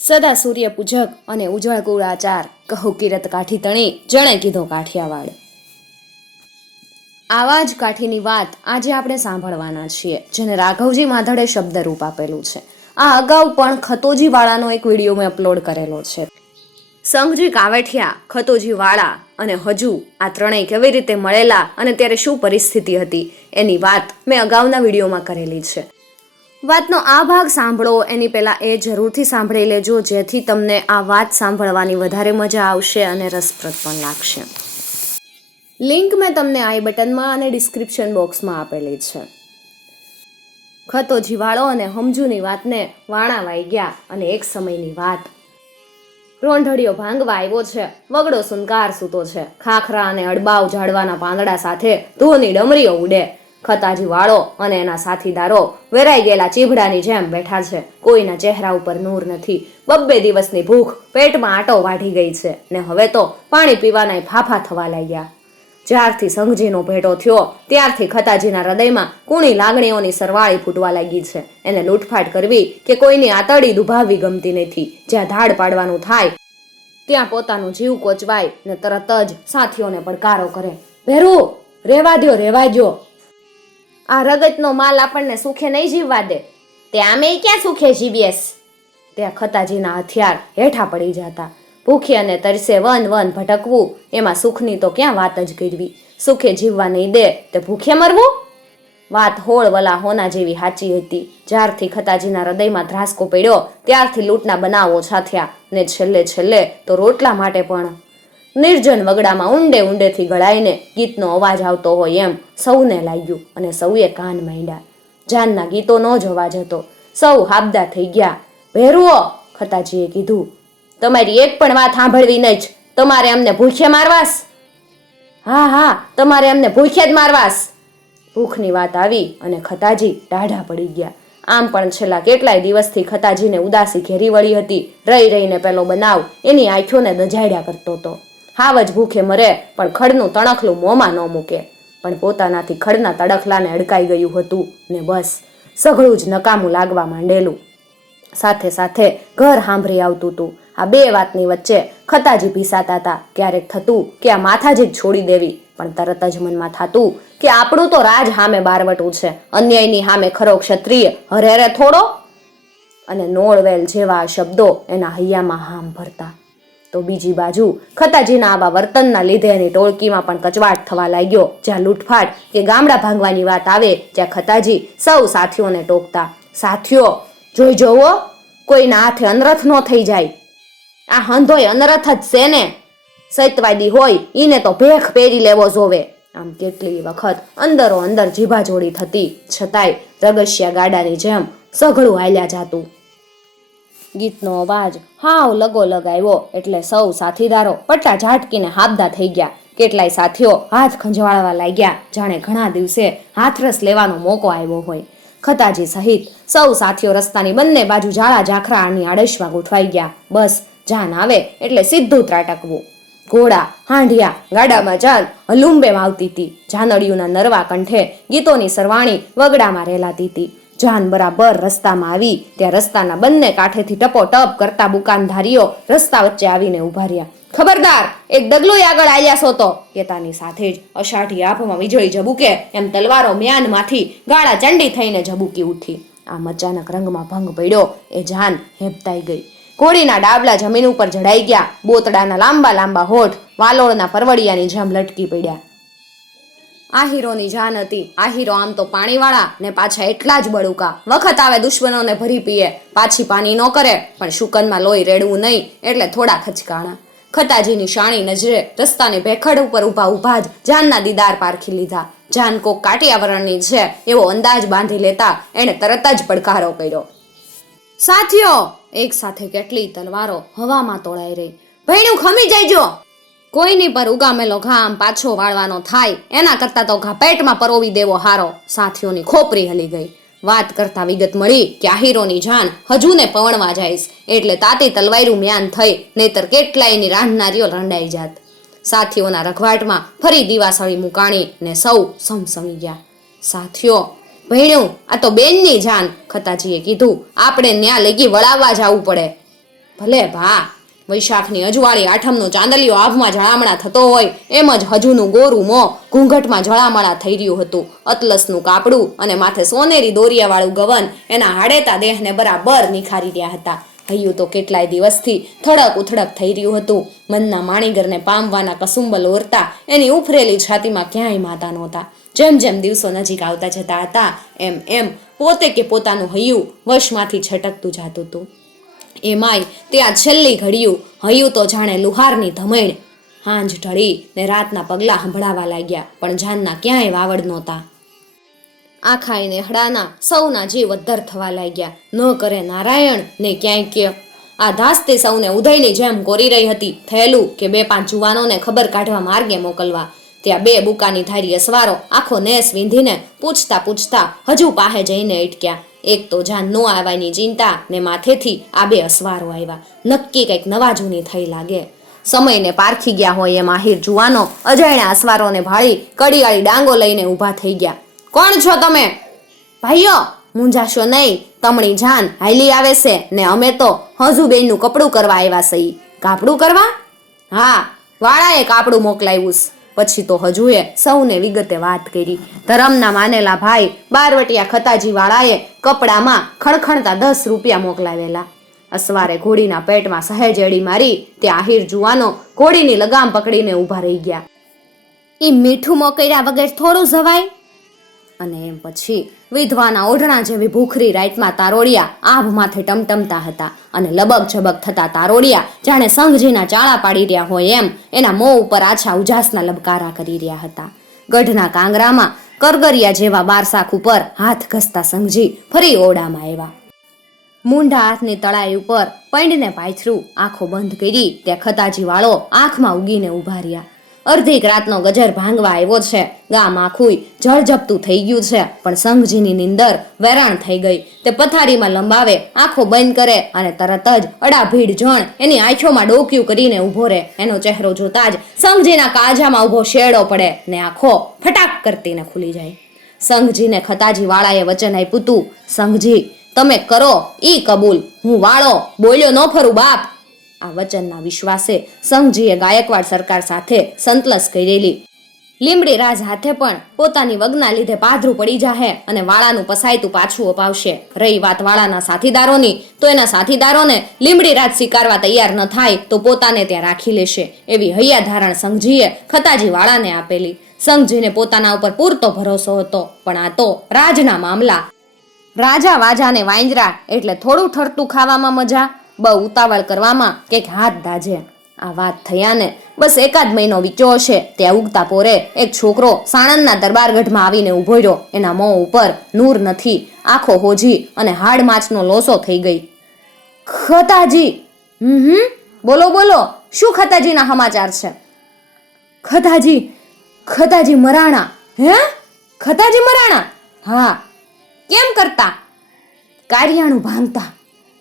સદા સૂર્ય પૂજક અને ઉજળ કુળાચાર કહું કિરત કાઠી તણી, જણે કીધો કાઠિયાવાડ. આવા જ કાઠીની વાત આજે આપણે સાંભળવાના છીએ, જેને રાઘવજી માધડે શબ્દરૂપ આપેલું છે. આ અગાઉ પણ ખતોજીવાળાનો એક વીડિયો મેં અપલોડ કરેલો છે. સંઘજી કાવઠિયા, ખતોજીવાળા અને હજુ આ ત્રણેય કેવી રીતે મળેલા અને ત્યારે શું પરિસ્થિતિ હતી, એની વાત મેં અગાઉના વિડીયોમાં કરેલી છે. વાતનો આ ભાગ સાંભળો, એની પહેલાં એ જરૂરથી સાંભળી લેજો, જેથી તમને આ વાત સાંભળવાની વધારે મજા આવશે અને રસપ્રદ પણ લાગશે. લિંક મેં તમને આઈ બટનમાં અને ડિસ્ક્રિપ્શન બોક્સમાં આપેલી છે. ખતો જીવાળો અને હમજુની વાતને વાણા વાઈ ગયા અને એક સમયની વાત. રોંઢળિયો ભાંગવા આવ્યો છે, વગડો સુનકાર સૂતો છે, ખાખરા અને અડબાવ ઝાડવાના પાંદડા સાથે ધોની ડમરીઓ ઉડે ખતાજી વાળો અને એના સાથીદારો વેરાઈ ગયેલા ચીભડાની જેમ બેઠા છે. કોઈના ચહેરા ઉપર નૂર નથી. બબ્બે દિવસની ભૂખ પેટમાં આટો વાઢી ગઈ છે ને હવે તો પાણી પીવાના ફાફા થવા લાગ્યા. જ્યારથી સંઘજીનો ભેટો થયો, ત્યારથી ખતાજીના હૃદયમાં કુણી લાગણીઓની સરવાળી ફૂટવા લાગી છે. એને લૂંટફાટ કરવી કે કોઈની આતડી દુભાવવી ગમતી નથી. જ્યાં ધાડ પાડવાનું થાય, ત્યાં પોતાનું જીવ કોચવાય ને તરત જ સાથીઓને પડકારો કરે. ભેરું, રેવા દ્યો રેવા દ્યો. આ રગતનો માલ આપણને સુખે નહીં જીવવા દે. તે આમે ક્યાં સુખે જીવીએસ? ત્યાં ખતાજીના હથિયાર હેઠા પડી જતા. ભૂખી અને તરસે વન વન ભટકવું, એમાં સુખની તો ક્યાં વાત જ કરવી સુખે જીવવા નહીં દે, તે ભૂખે મરવું? વાત હોળ વલા હોના જેવી સાચી હતી. જ્યારથી ખતાજીના હૃદયમાં ધ્રાસકો પડ્યો, ત્યારથી લૂંટના બનાવ ઓછા થયા ને છેલ્લે છેલ્લે તો રોટલા માટે પણ નિર્જન વગડામાં ઊંડે ઊંડેથી ગળાઈને ગીતનો અવાજ આવતો હોય એમ સૌને લાગ્યું અને સૌએ કાન માંડ્યા. જાનના ગીતો જ અવાજ હતો સૌ હાબદા થઈ ગયા. ભેરુઓ, ખતાજીએ કીધું, તમારી એક પણ વાત સાંભળવી નહીં જ. તમારે અમને ભૂખે મારવાસ? હા હા, તમારે અમને ભૂખે જ મારવાસ. ભૂખની વાત આવી અને ખતાજી ટાઢા પડી ગયા. આમ પણ છેલ્લા કેટલાય દિવસથી ખતાજીને ઉદાસી ઘેરી વળી હતી. રહી રહીને પેલો બનાવ એની આંખોને દજાડ્યા કરતો હતો. હાવ જ ભૂખે મરે, પણ ખડનું તણખલું મોંમાં ન મૂકે. પણ પોતાનાથી ખડના તડખલાને અડકાઈ ગયું હતું ને બસ, સઘળું જ નકામું લાગવા માંડેલું. સાથે સાથે ઘર સાંભળી આવતું હતું આ બે વાતની વચ્ચે ખતાજી પીસાતા હતા. ક્યારેક થતું કે આ માથાજી જ છોડી દેવી, પણ તરત જ મનમાં થતું કે આપણું તો રાજ હામે બારવટું છે. અન્યાયની હામે ખરો ક્ષત્રિય, હરેરે થોડો? અને નોળવેલ જેવા શબ્દો એના હૈયામાં હામ ભરતા તો બીજી બાજુ ખતાજીના આવા વર્તનના લીધે એની ટોળકીમાં પણ કચવાટ થવા લાગ્યો, જ્યાં લૂંટફાટ કે ગામડા ભાંગવાની વાત આવે ત્યાં ખતાજી સૌ સાથીઓને ટોકતા. સાથીઓ, જોઈ જોવો, કોઈના હાથે અનરથ ન થઈ જાય. આ હંધોય અનરથ જ છે ને. સૈતવાદી હોય એને તો ભેખ પહેરી લેવો જોવે. આમ કેટલી વખત અંદરો અંદર જીભાજોડી થતી, છતાંય રગસિયા ગાડાની જેમ સઘળું હાલ્યા જાતું. ગીતનો અવાજ હાવ લગો લગાવ્યો. એટલે સૌ સાથીદારો પટ્ટા ઝાટકીને હાબદા થઈ ગયા. કેટલાય સાથીઓ હાથ ખંજવાળવા લાગ્યા. જાણે ઘણા દિવસે હાથરસ લેવાનો મોકો આવ્યો હોય. ખતાજી સહિત સૌ સાથીઓ રસ્તાની બંને બાજુ જાળા ઝાખરાની આડશમાં ગોઠવાઈ ગયા. બસ જાન આવે એટલે સીધું ત્રાટકવું. ઘોડા, હાંઢિયા, ગાડામાં જાન હલુંબેમાં આવતી હતી જાનડિયુના નરવા કંઠે ગીતોની સરવાણી વગડામાં રહેલાતી હતી જાન બરાબર રસ્તામાં આવી. ત્યાં રસ્તાના બંને કાંઠેથી ટપો ટપ કરતા દુકાનધારીઓ રસ્તા વચ્ચે આવીને ઊભા રહ્યા. ખબરદાર, એક ડગલું આગળ આવ્યા છો તો? કેતાની સાથે જ અષાઢી આંખમાં વીજળી ઝબુકે એમ તલવારો મ્યાનમાંથી ગાળા ચંડી થઈને ઝબુકી ઉઠી. આમ અચાનક રંગમાં ભંગ પડ્યો. એ જાન હેપતાઈ ગઈ. ઘોડીના ડાબલા જમીન ઉપર જડાઈ ગયા. બોતડાના લાંબા લાંબા હોઠ વાલોળના પરવડિયાની જેમ લટકી પડ્યા. આહીરોની જાન હતી. આહીરો આમ તો પાણીવાળા ને પાછા એટલા જ બળુકા. વખત આવે દુશ્મનોને ભરી પીએ. પાછી પાણી ન કરે, પણ શુકનમાં લોહી રેડવું નહીં, એટલે થોડા ખચકાણા. ખતાજીની શાણી નજરે રસ્તાની ભેખડ ઉપર ઊભા ઊભા જ જાનના દીદાર પારખી લીધા. જાન કોક કાટિયાવરણની છે, એવો અંદાજ બાંધી લેતા એણે તરત જ પડકારો કર્યો. સાથીઓ, એક સાથે કેટલી તલવારો હવામાં તોળાઈ રહી. ભૈણું ખમી જઈજો કોઈની પર ઉગામેલો ઘામ પાછો વાળવાનો થાય, એના કરતા તો ઘા પેટમાં પરોવી દેવો હારો. સાથીઓની ખોપરી હલી ગઈ. વાત કરતા વિગત મળી કે આહીરોની જાન હજુ ને પવણવા જાઈશ, એટલે તાતી તલવાયરું મ્યાન થઈ, નહીતર કેટલાયની રાંધનારીઓ રંડાઈ જાત. સાથીઓના રઘવાટમાં ફરી દિવાસળી મુકાણી ને સૌ સમસમી ગયા. સાથીઓ, ભણ્યું, આ તો બેનની જાન, ખતાજીએ કીધું, આપણે ન્યા લગી વળાવવા જવું પડે. ભલે ભા વૈશાખની અજવાળી આઠમનો ચાંદલિયો આભમાં જળામણા થતો હોય, એમ જ હજુનું ગોરું મો ઘૂંઘટમાં જળામણા થઈ રહ્યું હતું. અતલસનું કાપડું અને માથે સોનેરી દોરિયાવાળું ગવન એના હાડેતા દેહને બરાબર નિખારી રહ્યા હતા. હૈયું તો કેટલાય દિવસથી થડક ઉથડક થઈ રહ્યું હતું. મનના માણીગરને પામવાના કસુંબલ ઓરતા એની ઉફરેલી છાતીમાં ક્યાંય માતા નહોતા. જેમ જેમ દિવસો નજીક આવતા જતા હતા, એમ એમ પોતે કે પોતાનું હૈયું વશમાંથી છટકતું જાતું હતું. એમાંય ત્યાં છેલ્લી ઘડિયું, હયું તો જાણે લુહારની ધમેણ. હાંજ ઢળી ને રાતના પગલા સંભળાવા લાગ્યા, પણ જાનના ક્યાંય વાવડ નહોતા. આખાય ને હડાના સૌના જીવ અદ્ધર થવા લાગ્યા. ન કરે નારાયણ ને ક્યાંય કે. આ ધાસ્તી સૌને ઉદયની જેમ કોરી રહી હતી, થયેલું કે બે પાંચ જુવાનોને ખબર કાઢવા માર્ગે મોકલવા. ત્યાં બે બુકાની ધારી અસવારો, આખો નેસ વીંધીને પૂછતા પૂછતા હજુ પાહે જઈને અટક્યા. એક તો જાન નો આવવાની ચિંતા ને માથેથી આ બે અસવારો આવ્યા. નક્કી કંઈક નવા જૂની થઈ લાગે. સમયને પારખી ગયા હોય એમ આહિર જુવાનો અજાણ્યા અસવારોને ભાળી કડિયાળી ડાંગો લઈને ઊભા થઈ ગયા. કોણ છો તમે? ભાઈઓ, મૂંઝાશો નહીં. તમણી જાન હાલી આવે છે ને અમે તો હજુ બેનનું કપડું કરવા આવ્યા સહી કાપડું કરવા? હા, વાળાએ કાપડું મોકલાવ્યું. પછી તો હજુએ સૌને વિગતે વાત કરી. ધરમના માનેલા ભાઈ બારવટિયા ખતાજી વાળાએ કપડામાં ખણખણતા દસ રૂપિયા મોકલાવેલા. અસવારે ઘોડીના પેટમાં સહેજ એડી મારી તે આહિર જુવાનો ઘોડીની લગામ પકડીને ઊભા રહી ગયા. એ મીઠું મોકર્યા વગર થોડું જવાય? અને એમ પછી વિધવાના ઓઢણા જેવી ભૂખરી રાઈટમાં તારોડિયા આભ માથે ટમટમતા હતા અને લબક ઝબક થતા તારોડિયા જાણે સંઘજીના ચાળા પાડી રહ્યા હોય એમ એના મોં ઉપર આછા ઉજાસના લબકારા કરી રહ્યા હતા. ગઢના કાંગરામાં કરગરિયા જેવા બારસાખ ઉપર હાથ ઘસતા સંઘજી ફરી ઓરડામાં આવ્યા. મૂંઢા હાથની તળાઈ ઉપર પૈંડને પાયથરું આંખો બંધ કરી ત્યાં ખતાજી વાળો આંખમાં ઉગીને ઊભા રહ્યા. અડધીક રાતનો ગજર ભાંગવા આવ્યો છે. ગામ આખું જળજપતું થઈ ગયું છે, પણ સંઘજીની નિંદર વેરાણ થઈ ગઈ. તે પથારીમાં લંબાવે, આંખો બંધ કરે અને તરત જ અડાભીડ જણ એની આંખોમાં ડોક્યું કરીને ઊભો રહે. એનો ચહેરો જોતા જ સંઘજીના કાજામાં ઊભો શેડો પડે ને આંખો ફટાક કરતીને ખુલી જાય. સંઘજીને ખતાજી વાળાએ વચન આપ્યું તું, સંઘજી, તમે કરો ઈ કબૂલ. હું વાળો, બોલ્યો ન ફરું બાપ. આ વચનના વિશ્વાસે સંઘજીએ ગાયકવાડ સરકાર સાથે સંતલસ કરેલી. લીમડી રાજ હાથે પણ પોતાની વગના લીધે પાધરું પડી જાહે અને વાળાનું પસાયતું પાછું અપાવશે. રહી વાત વાળાના સાથીદારોની, તો એના સાથીદારોને લીમડી રાજ સ્વીકારવા તૈયાર ન થાય, તો પોતાને ત્યાં રાખી લેશે, એવી હૈયા ધારણ સંઘજીએ ખતાજી વાળાને આપેલી. સંઘજીને પોતાના ઉપર પૂરતો ભરોસો હતો, પણ આ તો રાજના મામલા. રાજા વાજાને વાંદરા એટલે થોડું ઠરતું ખાવામાં મજા બહુ ઉતાવળ કરવામાં કંઈક હાથ દાજે. આ વાત થયાને બસ એકાદ મહિનો વીચ્યો હશે ત્યાં ઉગતા પોરે એક છોકરો સાણંદના દરબારગઢમાં આવીને ઊભો રહ્યો. એના મોં ઉપર નૂર નથી, આંખો હોજી અને હાડ માછનો લોસો થઈ ગઈ. ખતાજી! હમ બોલો બોલો, શું ખતાજીના સમાચાર છે? ખતાજી ખતાજી મરાણા, હે? ખતાજી મરાણા? હા, કેમ કરતા? કાર્યાણું ભાંગતા.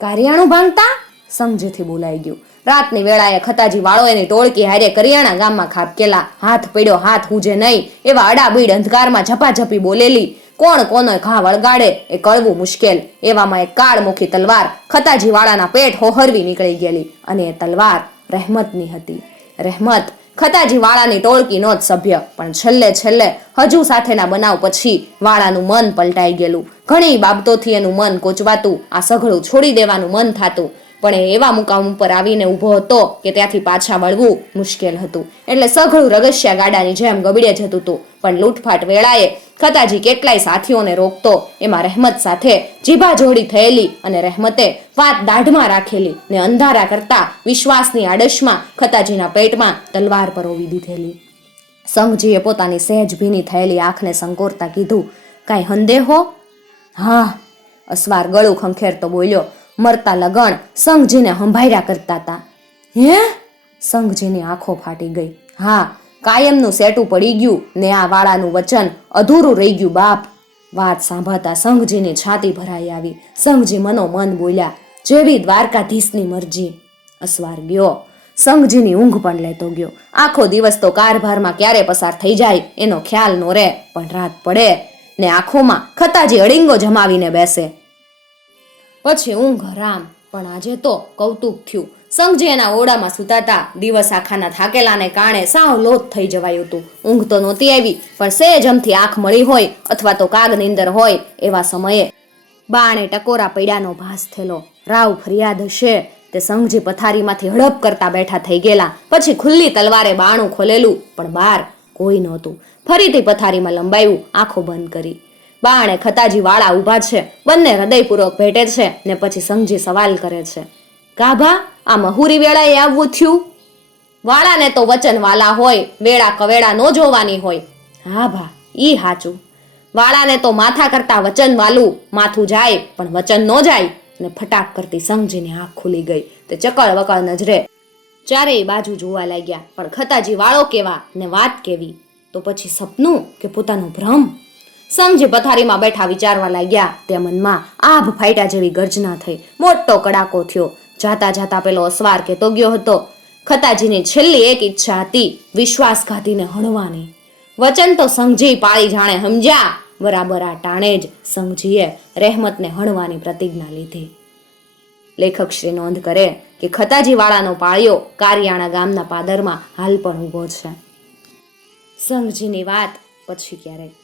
કારિયાણું ભાંગતા સમજેથી બોલાઈ ગયું. રાતની વેળાએ ખતાજી વાળો એની ટોળકી હારે કરિયાણા ગામમાં ખાબકેલા હાથ પડ્યો, હાથ હુજે નહીં, એવા અડાબીડ અંધકારમાં ઝપાઝપી બોલેલી. કોણ કોનો ઘા વળગાડે એ કળવું મુશ્કેલ. એવામાં એક કાળમુખી તલવાર ખતાજી વાળાના પેટ હોહરવી નીકળી ગયેલી અને એ તલવાર રહેમતની હતી. રહેમત ખતાજી વાળાની ટોળકીનો જ સભ્ય. પણ છેલ્લે છેલ્લે હજુ સાથેના બનાવ પછી વાળાનું મન પલટાઈ ગયેલું. ઘણી બાબતોથી એનું મન કોચવાતું, આ સઘળું છોડી દેવાનું મન થાતું. પણ એવા મુકામ ઉપર આવીને ઊભો હતો કે ત્યાંથી પાછા વળવું મુશ્કેલ હતું. એટલે સઘળું રગસ્યા ગાડાની જેમ ગબડે જતું હતું પણ લૂંટફાટ વેળાએ ખતાજી કેટલાય સાથીઓને રોકતો, એમાં રહેમત સાથે જીભા જોડી થયેલી અને રહેમતે વાત દાઢમાં રાખેલી ને અંધારા કરતા વિશ્વાસની આડશમાં ખતાજીના પેટમાં તલવાર પરોવી દીધેલી. સંઘજીએ પોતાની સહેજ ભીની થયેલી આંખને સંકોરતા કીધું, કાંઈ સંદેહો હા. અસવાર ગળું ખંખેરતો બોલ્યો મરતા લગણ સંઘજીને હંભાયરા કરતા હતા હે? સંઘજીની આંખો ફાટી ગઈ. હા, કાયમનું સેટું પડી ગયું ને આ વાળાનું વચન અધૂરું રહી ગયું બાપ. વાત સાંભળતા સંઘજીની છાતી ભરાઈ આવી. સંઘજી મનો મન બોલ્યા, જેવી દ્વારકાધીશની મરજી. અસવાર ગયો. સંઘજીની ઊંઘ પણ લેતો ગયો. આખો દિવસ તો કારભારમાં ક્યારે પસાર થઈ જાય એનો ખ્યાલ નો રહે, પણ રાત પડે ને આંખોમાં ખતાજી અડીંગો જમાવીને બેસે. પછી ઊંઘ રામ પણ આજે તો કૌતુક થયું. સંઘજી એના ઓરડામાં સુતાતા દિવસ આખાના થાકેલાને કારણે સાવ લોથ થઈ જવાયું હતું. ઊંઘ તો નહોતી આવી, પણ સેજ અમથી આંખ મળી હોય અથવા તો કાગ નીંદર હોય એવા સમયે બાણે ટકોરા પૈડાનો ભાસ થયેલો રાવ ફરિયાદ હશે. તે સંઘજી પથારીમાંથી હડપ કરતા બેઠા થઈ ગયેલા. પછી ખુલ્લી તલવારે બાણું ખોલેલું, પણ બહાર કોઈ નહોતું. ફરીથી પથારીમાં લંબાયું, આંખો બંધ કરી. બાણે ખતાજી વાળા ઊભા છે. બંને હૃદયપૂર્વક ભેટે છે ને પછી સંઘજી સવાલ કરે છે. ગાભા, આ મહુરી વેળાએ આવવું થયું? વાળાને તો વચન વાલા હોય, વેળા કવેળા નો જોવાની હોય. હા ભા, ઈ હાચું. વાળાને તો માથા કરતા વચન વાલું માથું જાય, પણ વચન નો જાય. ને ફટાક કરતી સંઘજીની આંખ ખુલી ગઈ. તે ચકળ વકળ નજરે ચારેય બાજુ જોવા લાગ્યા. પણ ખતાજી વાળો કેવા ને વાત કેવી? તો પછી સપનું કે પોતાનો ભ્રમ? સમજી પથારીમાં બેઠા વિચારવા લાગ્યા, તે મનમાં આભ ફાઈટા જેવી ગર્જના થઈ. મોટો કડાકો થયો. જાતા જાતા પેલો અસવાર કેતો ગયો હતો, ખતાજીની છેલ્લી એક ઈચ્છા હતી, વિશ્વાસઘાતીને હણવાની. વચન તો સંઘજી પાળી જાણે સમજ્યા. બરાબર આ ટાણે જ સંઘજીએ રહેમતને હણવાની પ્રતિજ્ઞા લીધી. લેખક શ્રી નોંધ કરે કે ખતાજીવાળાનો પાળિયો કારિયાણા ગામના પાદરમાં હાલ પણ ઊભો છે. સંઘજીની વાત પછી ક્યારેક